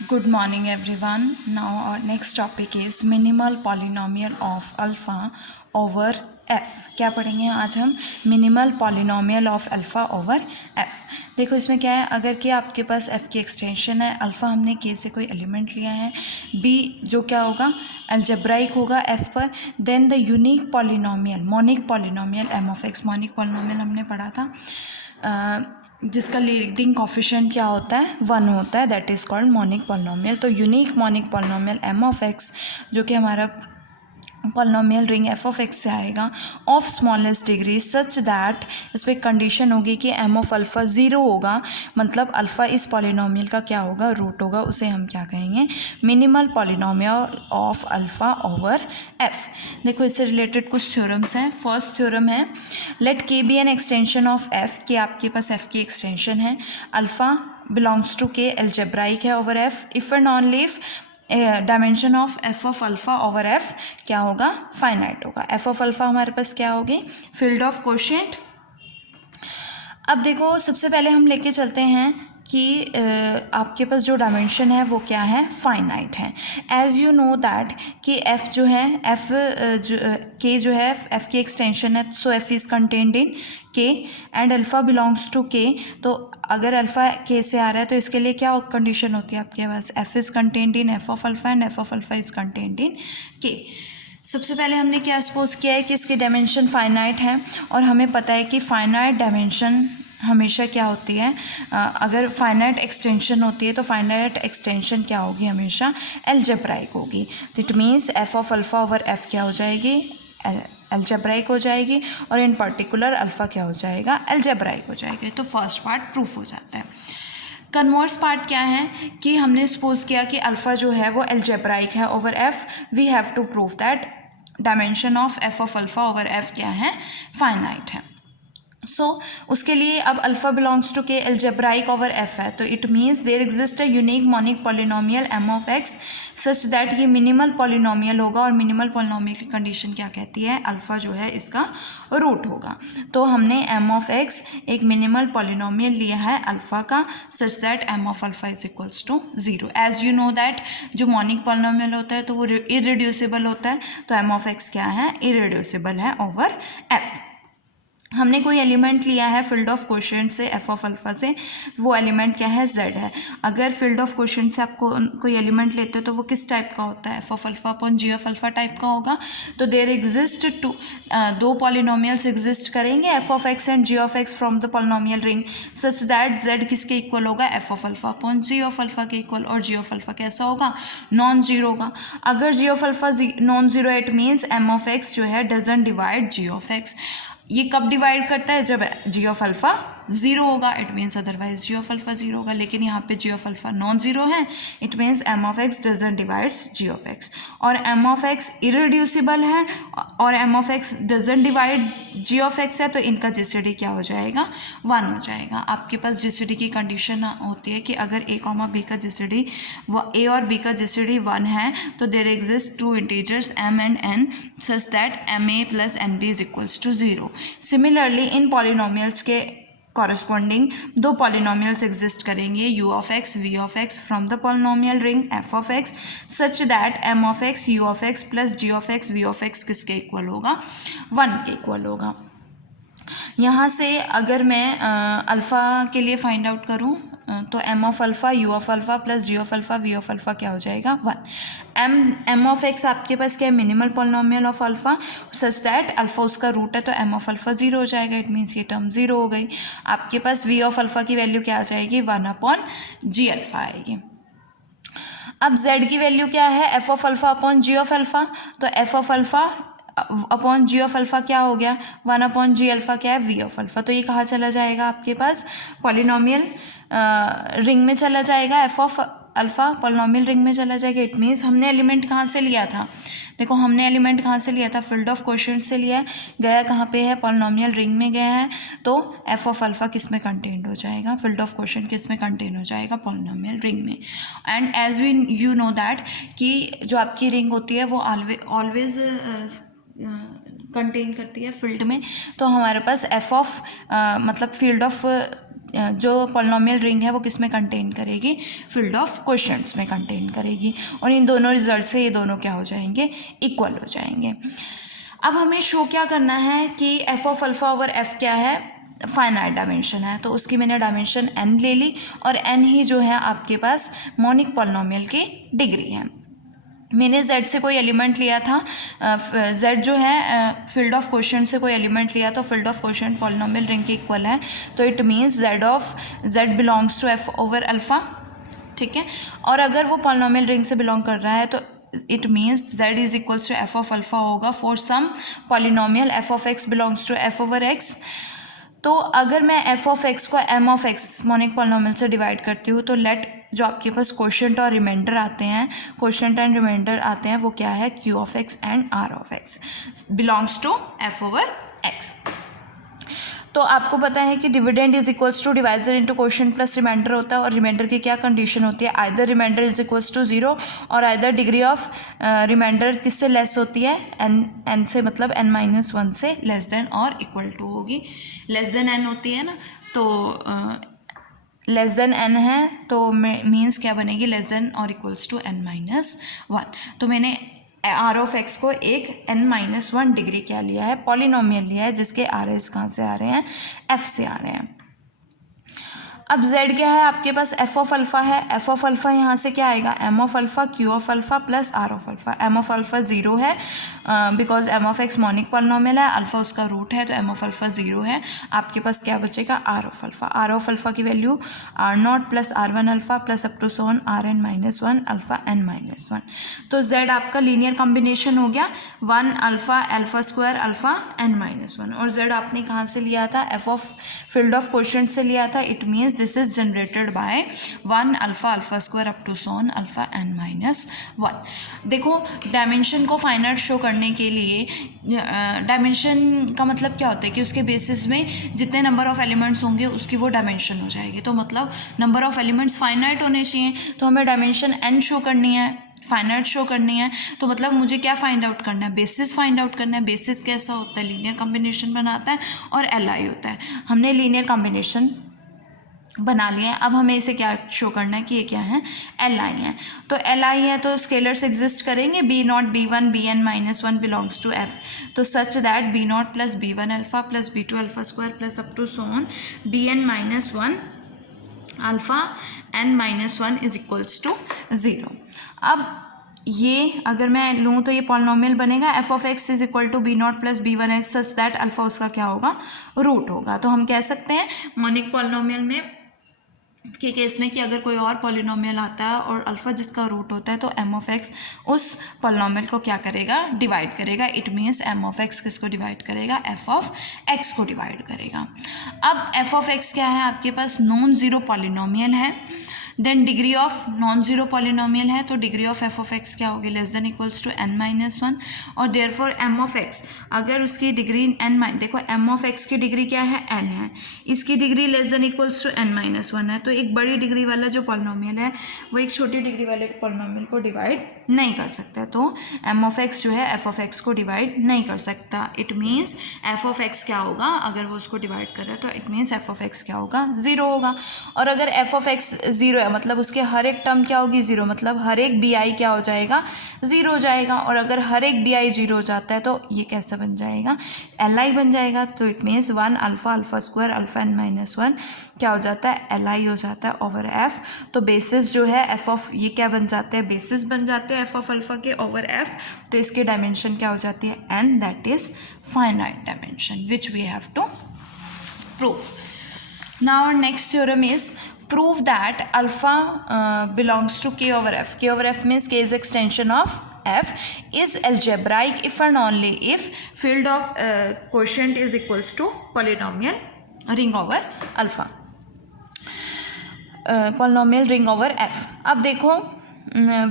Good morning everyone. Now our next topic is minimal polynomial of alpha over f. क्या पढ़ेंगे आज हम? Minimal polynomial of alpha over f. देखो इसमें क्या है, अगर कि आपके पास f की एक्सटेंशन है, अल्फ़ा हमने k से कोई एलिमेंट लिया है, b जो क्या होगा अलजेब्राइक होगा f पर, then the unique polynomial monic polynomial m of x, monic polynomial हमने पढ़ा था जिसका लीडिंग कोफिशिएंट क्या होता है 1 होता है, that is called monic polynomial. तो unique monic polynomial m of x जो कि हमारा polynomial ring f of x से आएगा of smallest degree such that इस पर कंडीशन होगी कि m ऑफ अल्फ़ा 0 होगा, मतलब अल्फ़ा इस पॉलिनोमियल का क्या होगा रूट होगा, उसे हम क्या कहेंगे minimal polynomial of alpha over f। देखो इससे रिलेटेड कुछ थ्योरम्स हैं। फर्स्ट थ्योरम है let k be an extension of f, कि आपके पास f की एक्सटेंशन है, alpha belongs to k algebraic है over f, if and only if dimension of F of alpha over F क्या होगा फाइनाइट होगा। एफ ऑफ अल्फ़ा हमारे पास क्या होगी फील्ड ऑफ कोशेंट। अब देखो सबसे पहले हम लेके चलते हैं कि आपके पास जो डायमेंशन है वो क्या है फाइनाइट है। एज़ यू नो दैट कि एफ़ जो है के जो है एफ़ की एक्सटेंशन है, सो एफ़ इज़ कंटेन्ड इन के एंड अल्फ़ा बिलोंग्स टू के। तो अगर अल्फ़ा के से आ रहा है तो इसके लिए क्या कंडीशन होती है आपके पास, F is contained in F of alpha and F of alpha is contained in K. सबसे पहले हमने क्या सपोज किया है कि इसकी डायमेंशन फाइनाइट है, और हमें पता है कि फाइनाइट डायमेंशन हमेशा क्या होती है, अगर फाइनाइट एक्सटेंशन होती है तो फाइनाइट एक्सटेंशन क्या होगी हमेशा अलजेब्राइक होगी। तो it means F of alpha over F क्या हो जाएगी अलजेब्राइक हो जाएगी, और इन पर्टिकुलर अल्फ़ा क्या हो जाएगा अलजेब्राइक हो जाएगी। तो फर्स्ट पार्ट प्रूफ हो जाता है। कन्वर्स पार्ट क्या है कि हमने सपोज किया कि अल्फ़ा जो है वो अलजेब्राइक है over F, we have to prove that dimension of F of alpha over F क्या है फाइनाइट है। उसके लिए अब alpha belongs to K algebraic over F है, तो it means there exist a unique monic polynomial M of x such that ये minimal polynomial होगा, और मिनिमल पॉलिनोमियल की कंडीशन क्या कहती है अल्फ़ा जो है इसका रूट होगा। तो हमने एम ऑफ एक्स एक मिनिमल पॉलिनोमियल लिया है अल्फ़ा का such that M of alpha is equals to 0। As you know that जो मोनिक पॉलिनोमियल होता है तो वो इरेड्यूसिबल होता है, तो एम ऑफ एक्स क्या है इरेड्यूसिबल है ओवर एफ। हमने कोई एलिमेंट लिया है फील्ड ऑफ कोशेंट से एफ ऑफ अल्फ़ा से, वो एलिमेंट क्या है z है। अगर फील्ड ऑफ कोशेंट से आपको कोई एलिमेंट लेते हो तो वो किस टाइप का होता है F of alpha upon ji of alpha type का होगा। तो देयर एग्जिस्ट दो पॉलिनोमियल्स एग्जिस्ट करेंगे F of X and G of X from the polynomial ring such that z किसके इक्वल होगा F of alpha upon ji of alpha के equal, और G of alpha कैसा होगा नॉन जीरो होगा। अगर g of alpha non zero it means M of x जो है doesn't divide ji of x. ये कब डिवाइड करता है जब जी ऑफ अल्फ़ा 0 होगा, it means otherwise G of alpha 0 होगा, लेकिन यहाँ पे G of alpha non zero है, it means M of X doesn't divides G of X. और एम ऑफ एक्स इरेड्यूसिबल है और M of X doesn't divide ji of X है, तो इनका जीसीडी क्या हो जाएगा 1 हो जाएगा। आपके पास जीसीडी की कंडीशन होती है कि अगर ए कॉमा बी का जीसीडी ए और बी का जीसीडी 1 है तो there exist two integers m and n such that M A plus N B is equals to 0। Similarly in polynomials के कॉरस्पॉन्डिंग दो पॉलिनोमियल्स एग्जिस्ट करेंगे u of X v of X from the polynomial ring f of x such that m of X u of X plus g of X v of x किसके equal होगा 1 के equal होगा। यहाँ से अगर मैं alpha के लिए फाइंड आउट करूँ तो m of alpha u of alpha plus g of alpha v of alpha क्या हो जाएगा 1। m ऑफ x आपके पास क्या है minimal polynomial of alpha such that alpha उसका रूट है, तो m ऑफ अल्फ़ा 0 हो जाएगा, इट मीन्स ये टर्म 0 हो गई। आपके पास v ऑफ अल्फ़ा की वैल्यू क्या आ जाएगी 1 अपॉन जी अल्फ़ा आएगी। अब z की वैल्यू क्या है F of alpha upon ji of alpha, तो F of alpha upon ji of alpha क्या हो गया 1 अपॉन जी अल्फ़ा क्या है वी ऑफ अल्फ़ा। तो ये कहाँ चला जाएगा आपके पास पॉलिनोमियल रिंग में चला जाएगा, F of alpha polynomial ring में चला जाएगा। इट मीन्स हमने एलिमेंट कहाँ से लिया था, देखो हमने एलिमेंट कहाँ से लिया था फील्ड ऑफ कोशेंट से लिया है, गया कहाँ पे है पॉलिनोमियल रिंग में गया है, तो एफ ऑफ अल्फ़ा किस में कंटेन्ड हो जाएगा फील्ड ऑफ कोशेंट किस में कंटेन हो जाएगा पॉलिनोमियल रिंग में। And as we you know that कि जो आपकी रिंग होती है वो ऑलवेज कंटेन करती है फील्ड में, तो हमारे पास एफ ऑफ मतलब फील्ड ऑफ जो पॉलिनोमियल रिंग है वो किस में कंटेन करेगी, फील्ड ऑफ क्वोशंट्स में कंटेन करेगी, और इन दोनों रिजल्ट से ये दोनों क्या हो जाएंगे, इक्वल हो जाएंगे। अब हमें शो क्या करना है कि F of alpha over F क्या है, फाइनाइट डायमेंशन है, तो उसकी मैंने डायमेंशन n ले ली, और n ही जो है आपके पास मोनिक पॉलिनोमियल की डिग्री है। मैंने z से कोई एलिमेंट लिया था, z जो है फील्ड ऑफ क्वोशंट से कोई एलिमेंट लिया, तो field of quotient polynomial ring के इक्वल है, तो it means z belongs to f over alpha, ठीक है। और अगर वो पॉलिनोमियल रिंग से बिलोंग कर रहा है तो it means z is equals to f of alpha होगा for some polynomial f of x belongs to f over x। तो अगर मैं f ऑफ x को m of x monic polynomial से डिवाइड करती हूँ, तो लेट जो आपके पास क्वोशंट और रिमाइंडर आते हैं, क्वोशंट एंड रिमाइंडर आते हैं, वो क्या है, q of x and r of x belongs to f over x। तो आपको पता है कि dividend is equals to divisor into quotient plus remainder होता है, और रिमाइंडर की क्या कंडीशन होती है, either remainder is equals to 0 और आइदर डिग्री ऑफ रिमाइंडर किससे लेस होती है, n से, मतलब n-1 से लेस देन और इक्वल टू होगी। लेस देन n होती है ना, तो लेस देन n है तो मीन्स क्या बनेगी, लेस देन और इक्वल्स टू n-1। तो मैंने r ऑफ x को एक n-1 डिग्री क्या लिया है, पॉलिनोमियल लिया है, जिसके RS कहाँ से आ रहे हैं, f से आ रहे हैं। अब z क्या है आपके पास, f ऑफ अल्फ़ा है, f ऑफ अल्फ़ा यहाँ से क्या आएगा, m of alpha q of alpha plus r of alpha. m of alpha 0 है because m of x monic polynomial है, अल्फ़ा उसका रूट है, तो m ऑफ अल्फ़ा 0 है। आपके पास क्या बचेगा, r of alpha. r of alpha की value r0 plus r1 alpha plus up to so on rn-1 alpha n-1। तो z आपका लीनियर कॉम्बिनेशन हो गया 1 alpha alpha square alpha n-1, और z आपने कहाँ से लिया था, f of field of quotient से लिया था। It means this is generated by 1 alpha alpha square up to so on alpha n-1। देखो डायमेंशन को फाइनाइट शो करने के लिए डायमेंशन का मतलब क्या होता है कि उसके बेसिस में जितने नंबर ऑफ एलिमेंट्स होंगे उसकी वो डायमेंशन हो जाएगी। तो मतलब नंबर ऑफ एलिमेंट्स फाइनाइट होने चाहिए, तो हमें डायमेंशन n शो करनी है, फाइनाइट शो करनी है, तो मतलब मुझे क्या फाइंड आउट करना है, बेसिस फाइंड आउट करना है। बेसिस कैसा होता है, लीनियर कॉम्बिनेशन बनाता है, और LI होता है। हमने लीनियर कॉम्बिनेशन बना लिया है, अब हमें इसे क्या शो करना है कि ये क्या है, LI है। तो LI है तो स्केलर्स एग्जिस्ट करेंगे, b0 b1 bn-1 belongs to f, तो such that b0 plus b1 alpha plus b2 alpha square plus up to so on bn-1 alpha n-1 is equals to 0। अब ये अगर मैं लूँ तो ये पॉलिनोमियल बनेगा f of x is equal to b0 plus b1 है, सच दैट अल्फ़ा उसका क्या होगा, रूट होगा। तो हम कह सकते हैं मोनिक पॉलिनोमियल में के केस में कि अगर कोई और पॉलिनोमियल आता है और अल्फ़ा जिसका रूट होता है, तो m ऑफ x उस पॉलिनोमियल को क्या करेगा, डिवाइड करेगा। It means m of x किसको डिवाइड करेगा, f ऑफ x को डिवाइड करेगा। अब f ऑफ x क्या है आपके पास, नॉन ज़ीरो पॉलिनोमियल है, then degree of non zero polynomial है, तो degree of f of x क्या होगी, less than equals to n-1, और देयरफॉर m ऑफ x अगर उसकी डिग्री देखो m ऑफ x की डिग्री क्या है, n है, इसकी degree less than equals to n-1 है। तो एक बड़ी डिग्री वाला जो पॉलिनोमियल है वो एक छोटी डिग्री वाले पॉलिनोमियल को डिवाइड नहीं कर सकता, तो m ऑफ x जो है f ऑफ x को डिवाइड नहीं कर सकता। It means f of x क्या होगा, अगर वो उसको डिवाइड कर रहा है तो it means f of x क्या होगा, 0 होगा। और अगर f ऑफ x 0 है मतलब उसके हर एक टर्म क्या होगी, 0, मतलब हर एक bi क्या हो जाएगा, 0 हो जाएगा। और अगर हर एक bi 0 हो जाता है तो ये कैसा बन जाएगा, LI बन जाएगा। तो it means 1 alpha alpha square alpha n-1 क्या हो जाता है, LI हो जाता है ओवर f। तो बेसिस जो है f ऑफ ये क्या बन जाते हैं, बेसिस बन जाते हैं f ऑफ अल्फ़ा के ओवर f। तो इसकी डायमेंशन क्या हो जाती है, n, that is finite dimension which we have to prove. Now our next theorem is prove that alpha belongs to k over f. K over f means k is extension of f is algebraic if and only if field of quotient is equals to polynomial ring over alpha, polynomial ring over f. अब देखो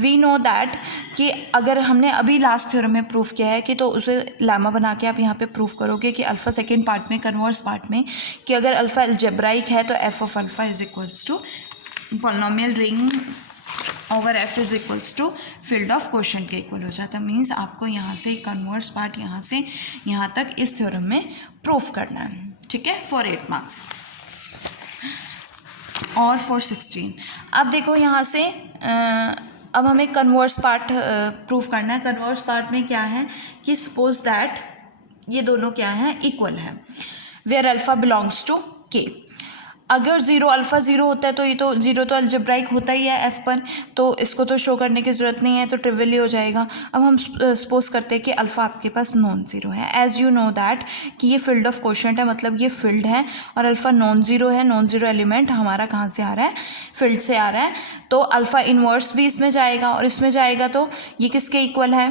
we know that कि अगर हमने अभी last theorem में proof किया है कि तो उसे लेमा बना के आप यहाँ पे प्रूफ करोगे कि अल्फ़ा सेकेंड पार्ट में, कन्वर्स पार्ट में, कि अगर अल्फ़ा अलजेब्राइक है तो F of alpha is equals to polynomial ring over F is equals to field of quotient के इक्वल हो जाता है। मीन्स आपको यहाँ से कन्वर्स पार्ट यहाँ से यहाँ तक इस थ्योरम में प्रूफ करना है, ठीक है, फॉर 8 मार्क्स। और फॉर 16। अब देखो यहाँ से अब हमें कन्वर्स पार्ट प्रूव करना है। कन्वर्स पार्ट में क्या है कि सपोज दैट ये दोनों क्या हैं, इक्वल हैं, वेयर अल्फ़ा बिलोंग्स टू के। अगर ज़ीरो अल्फ़ा ज़ीरो होता है तो ये तो ज़ीरो तो अलजेब्राइक होता ही है एफ पर, तो इसको तो शो करने की ज़रूरत नहीं है, तो ट्रिवियली हो जाएगा। अब हम सपोज करते हैं कि अल्फ़ा आपके पास नॉन ज़ीरो है। एज़ यू नो दैट कि ये फील्ड ऑफ क्वोशंट है, मतलब ये फील्ड है, और अल्फ़ा नॉन ज़ीरो है। नॉन ज़ीरो एलिमेंट हमारा कहाँ से आ रहा है, फील्ड से आ रहा है, तो अल्फ़ा इन्वर्स भी इसमें जाएगा और इसमें जाएगा, तो ये किसके इक्वल है,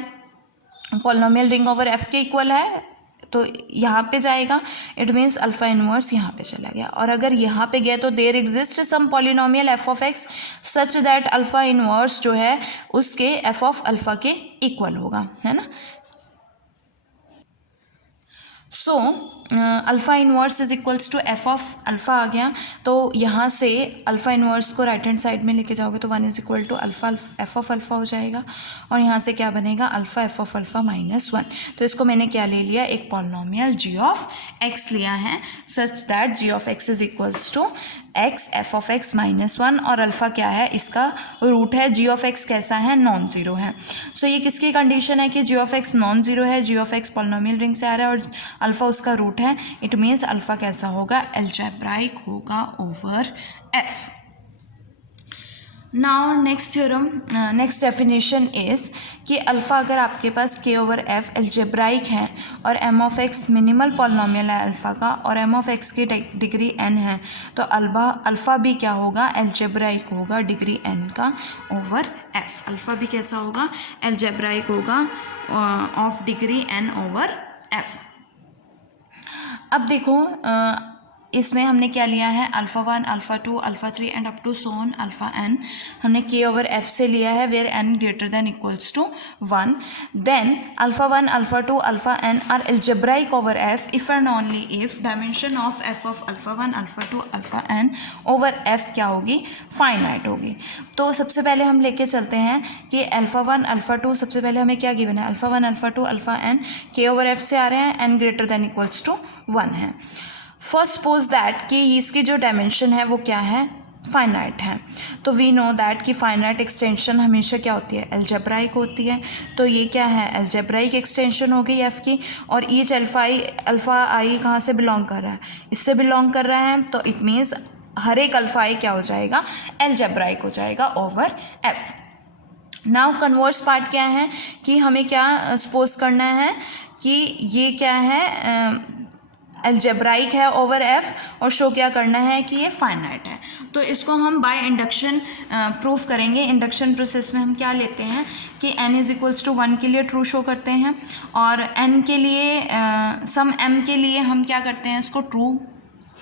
पॉलिनोमियल रिंग ओवर एफ के इक्वल है, तो यहाँ पे जाएगा। इट मीन्स अल्फ़ा इनवर्स यहाँ पे चला गया। और अगर यहाँ पे गया तो there exist some polynomial f of x such that alpha inverse जो है उसके एफ ऑफ अल्फ़ा के इक्वल होगा, है ना। So alpha inverse is equals to f of alpha आ गया। तो यहाँ से अल्फ़ा इनवर्स को राइट हैंड साइड में लेके जाओगे तो 1 is equal to alpha f of alpha हो जाएगा, और यहाँ से क्या बनेगा, alpha f of alpha minus 1। तो इसको मैंने क्या ले लिया, एक पॉलिनोमियल जी ऑफ एक्स लिया है, such that G of X is equals to X F of X minus 1, और अल्फ़ा क्या है, इसका रूट है। जी ऑफ एक्स कैसा है, नॉन ज़ीरो है। सो ये किसकी कंडीशन है कि जी ऑफ एक्स नॉन ज़ीरो है, जी ऑफ एक्स पॉलिनोमियल रिंग से आ रहा है और अल्फ़ा उसका रूट है। इट मीन्स अल्फ़ा कैसा होगा, अलजेब्राइक होगा over F. Now next theorem, next definition is कि अल्फ़ा अगर आपके पास के ओवर एफ अलजेब्राइक है और M of X minimal polynomial है अल्फ़ा का, और एम ऑफ एक्स की डिग्री एन है, तो अल्फ़ा भी क्या होगा, अलजेब्राइक होगा डिग्री एन का ओवर एफ। अल्फ़ा भी कैसा होगा, अलजेब्राइक होगा of degree N over F. अब देखो इसमें हमने क्या लिया है, alpha 1, alpha 2, alpha 3 and up to so on alpha n हमने के ओवर एफ से लिया है, where n greater than equals to 1। Then alpha 1, alpha 2, alpha n are algebraic over F if and only if dimension of F of alpha 1, alpha 2, alpha n over F क्या होगी, finite होगी। तो सबसे पहले हम लेके चलते हैं कि अल्फ़ा 1, अल्फ़ा 2, सबसे पहले हमें क्या गिवन है, alpha 1, alpha 2, alpha n K over F से आ रहे हैं, n greater than equals to 1 है। फर्स्ट सपोज दैट कि इसकी जो डायमेंशन है वो क्या है, फाइनाइट है। तो वी नो दैट कि फाइनाइट एक्सटेंशन हमेशा क्या होती है, अलजेब्राइक होती है। तो ये क्या है, अलजेब्राइक एक्सटेंशन हो गई एफ की, और ईच अल्फ़ा आई कहाँ से बिलोंग कर रहा है, इससे बिलोंग कर रहा है, तो इट मीन्स हर एक अल्फ़ा आई क्या हो जाएगा, अलजेब्राइक हो जाएगा over F. Now converse part क्या है कि हमें क्या सपोज करना है कि ये क्या है, अलजेब्राइक है ओवर एफ, और शो क्या करना है कि ये फाइनाइट है। तो इसको हम बाय इंडक्शन प्रूफ करेंगे। इंडक्शन प्रोसेस में हम क्या लेते हैं कि n इज इक्वल्स टू 1 के लिए ट्रू शो करते हैं, और n के लिए सम m के लिए हम क्या करते हैं, इसको ट्रू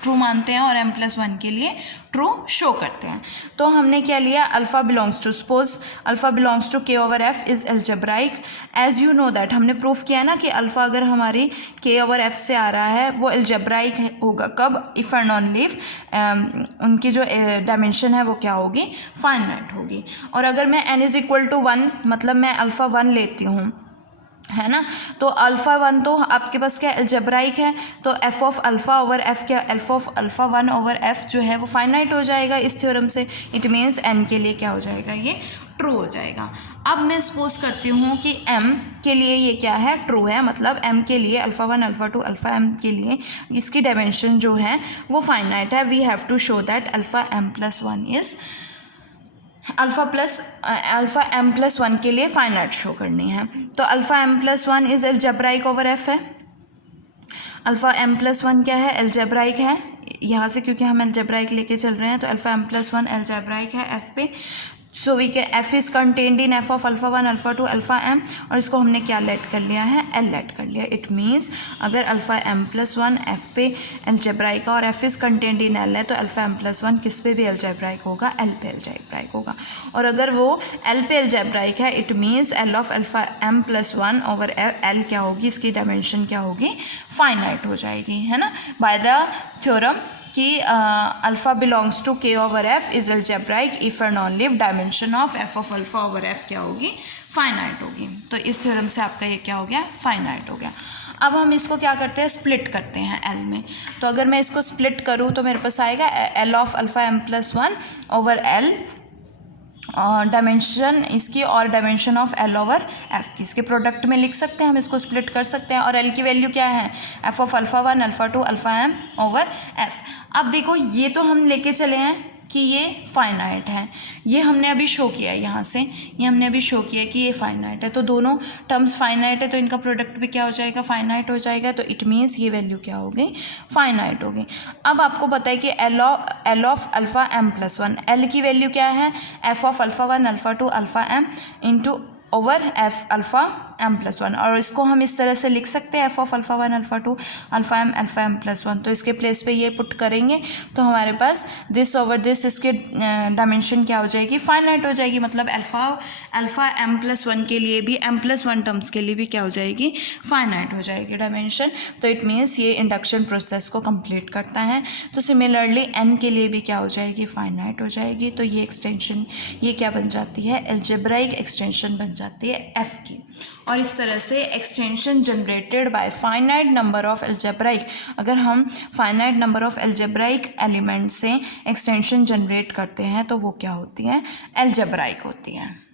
मानते हैं, और m+1 के लिए ट्रू शो करते हैं। तो हमने क्या लिया, alpha belongs to, suppose alpha belongs to K over F is algebraic. As you know that हमने प्रूफ किया ना कि अल्फ़ा अगर हमारी के ओवर एफ से आ रहा है वो अलजेब्राइक होगा कब, इफ़ एंड ओनली इफ उनकी जो डायमेंशन है वो क्या होगी, फाइनाइट होगी। और अगर मैं n इज़ इक्वल टू 1 मतलब मैं अल्फ़ा 1 लेती हूँ, है ना, तो अल्फ़ा 1 तो आपके पास क्या अलजेब्राइक है, तो F of alpha over F क्या, F of alpha 1 over F जो है वो फाइनाइट हो जाएगा इस थ्योरम से। इट मीन्स एन के लिए क्या हो जाएगा, ये ट्रू हो जाएगा। अब मैं सपोज करती हूँ कि m के लिए ये क्या है, ट्रू है, मतलब m के लिए अल्फ़ा 1, अल्फ़ा 2, अल्फ़ा m के लिए इसकी डायमेंशन जो है वो फाइनाइट है। We have to show that alpha m+1 is alpha m+1 के लिए फाइनाइट शो करनी है। तो alpha m+1 is algebraic over F है। अल्फ़ा m+1 क्या है, अलजेब्राइक है। यहाँ से क्योंकि हम अलजेब्राइक लेके चल रहे हैं तो अल्फ़ा m+1 अलजेब्राइक है एफ पे। सो वी के F is contained in F of alpha 1, alpha 2, alpha m, और इसको हमने क्या लेट कर लिया है, एल लेट कर लिया। इट मीन्स अगर अल्फ़ा m+1 एफ पे अलजेब्राइक और F is contained in L है तो अल्फ़ा m+1 किस पे भी अलजेब्राइक होगा, एल पे अलजेब्राइक होगा। और अगर वो एल पे अलजेब्राइक है it means L of alpha m+1 over L क्या होगी, इसकी डायमेंशन क्या होगी, फाइनाइट हो जाएगी, है ना, बाय द थ्योरम कि alpha belongs to K over F is algebraic if and only if dimension of F of alpha over F क्या होगी, फाइनाइट होगी। तो इस थ्योरम से आपका ये क्या हो गया, फाइनाइट हो गया। अब हम इसको क्या करते हैं, स्प्लिट करते हैं एल में। तो अगर मैं इसको स्प्लिट करूँ तो मेरे पास आएगा L of alpha M plus one over L dimension इसकी और dimension of L over F की, इसके प्रोडक्ट में लिख सकते हैं, हम इसको स्प्लिट कर सकते हैं। और एल की वैल्यू क्या है, F of alpha one alpha two alpha M over F. अब देखो ये तो हम लेके चले हैं कि ये फाइनाइट है, ये हमने अभी शो किया है यहाँ से, ये हमने अभी शो किया है कि ये फाइनाइट है। तो दोनों टर्म्स फाइनाइट है तो इनका प्रोडक्ट भी क्या हो जाएगा, फाइनाइट हो जाएगा। तो इट मीन्स ये वैल्यू क्या हो गई, फाइनाइट हो गई। अब आपको पता है कि L of alpha M plus one, L की वैल्यू क्या है, F of alpha one alpha two alpha M into over F alpha M plus one. और इसको हम इस तरह से लिख सकते हैं F of alpha one alpha two alpha M plus one. तो इसके प्लेस पे ये पुट करेंगे तो हमारे पास दिस ओवर दिस, इसके डायमेंशन क्या हो जाएगी, फाइनाइट हो जाएगी। मतलब अल्फ़ा एम प्लस वन के लिए भी, एम प्लस वन टर्म्स के लिए भी क्या हो जाएगी, फाइनाइट हो जाएगी डायमेंशन। तो इट मीन्स ये इंडक्शन प्रोसेस को कंप्लीट करता है। तो सिमिलरली एन के लिए भी क्या हो जाएगी, फाइनाइट हो जाएगी। तो ये एक्सटेंशन ये क्या बन जाती है, अलजेब्राइक एक्सटेंशन बन जाती है एफ की। और इस तरह से extension generated by finite number of algebraic, अगर हम finite number of algebraic element से एक्सटेंशन जनरेट करते हैं तो वो क्या होती हैं, अलजेब्राइक होती हैं।